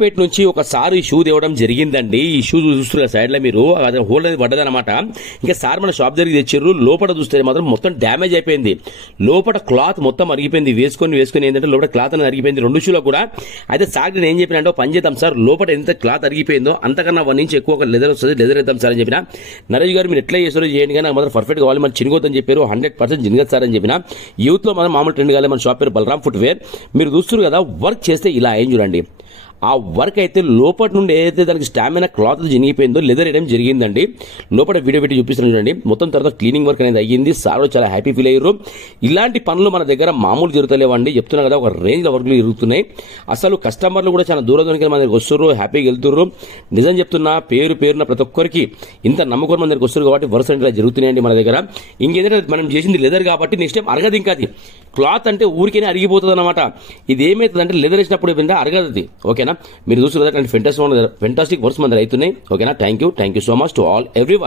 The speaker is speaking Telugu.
పేట నుంచి ఒకసారి షూ తేవడం జరిగిందండి. ఈ షూ చూస్తున్నారు సైడ్ లో మీరు, అది హోల్ అనేది పడ్డదనమాట. ఇంకా సార్ మన షాప్ దగ్గరికి తెచ్చారు. లోపల చూస్తే మాత్రం మొత్తం డ్యామేజ్ అయిపోయింది. లోపల క్లాత్ మొత్తం అరిగిపోయింది. వేసుకొని ఏంటంటే లోపల క్లాత్ అనేది అరిగిపోయింది రెండు షూలో కూడా. అయితే సార్ నేను ఏం చెప్పిన పని చేద్దాం సార్, లోపల ఎంత క్లాత్ అరిగిపోయిందో అంతకన్నా 1 ఇంచ్ ఎక్కువ ఒక లెదర్ వస్తుంది, లెదర్ వేద్దాం సార్ అని చెప్పిన. నరేష్ గారు మీరు ఎట్లా చేస్తారో చేయండి కానీ నాకు మాత్రం పర్ఫెక్ట్ కావాలి, మరి చినిగొద్దని చెప్పారు. 100% చినిగదు సార్ అని చెప్పిన. యూత్ లో మనం మామూలు ట్రెండ్ కాలేదు. మన షాప్ పేరు బలరామ్ ఫుట్వేర్. మీరు చూస్తారు కదా, వర్క్ చేస్తే ఇలా అయింది చూడండి. ఆ వర్క్ అయితే లోపల నుండి ఏదైతే దానికి స్టామినా క్లాత్ జరిగిపోయిందో లెదర్ వేయడం జరిగిందండి. లోపల వీడియో పెట్టి చూపిస్తున్నాను చూడండి. మొత్తం తర్వాత క్లీనింగ్ వర్క్ అనేది అయ్యింది. సార్ చాలా హ్యాపీ ఫీల్ అయ్యారు. ఇలాంటి పనులు మన దగ్గర మామూలు జరుగుతలేవండి. చెప్తున్నా కదా, ఒక రేంజ్ లో వర్క్లు జరుగుతున్నాయి. అసలు కస్టమర్లు కూడా చాలా దూరం దూరం మన దగ్గరికి వస్తారు, హ్యాపీగా వెళ్తున్నారు. నిజం చెప్తున్నా, పేరున ప్రతి ఒక్కరికి ఇంత నమ్మకం మన దగ్గరికి వస్తారు కాబట్టి వరుస ఇలా జరుగుతున్నాయండి మన దగ్గర. ఇంకేంటంటే మనం చేసింది లెదర్ కాబట్టి నెక్స్ట్ టైం అరగదు. ఇంకా అది క్లాత్ అంటే ఊరికేనే అరిగిపోతుంది అనమాట. ఇది ఏమైతుంది అంటే లెదర్ వేసినప్పుడు అరగదు. ఓకేనా, మీరు చూస్తున్నారు ఫెంటాస్టిక్ వర్క్స్ మన దగ్గర అవుతున్నాయి. ఓకేనా, thank you so much to all everyone.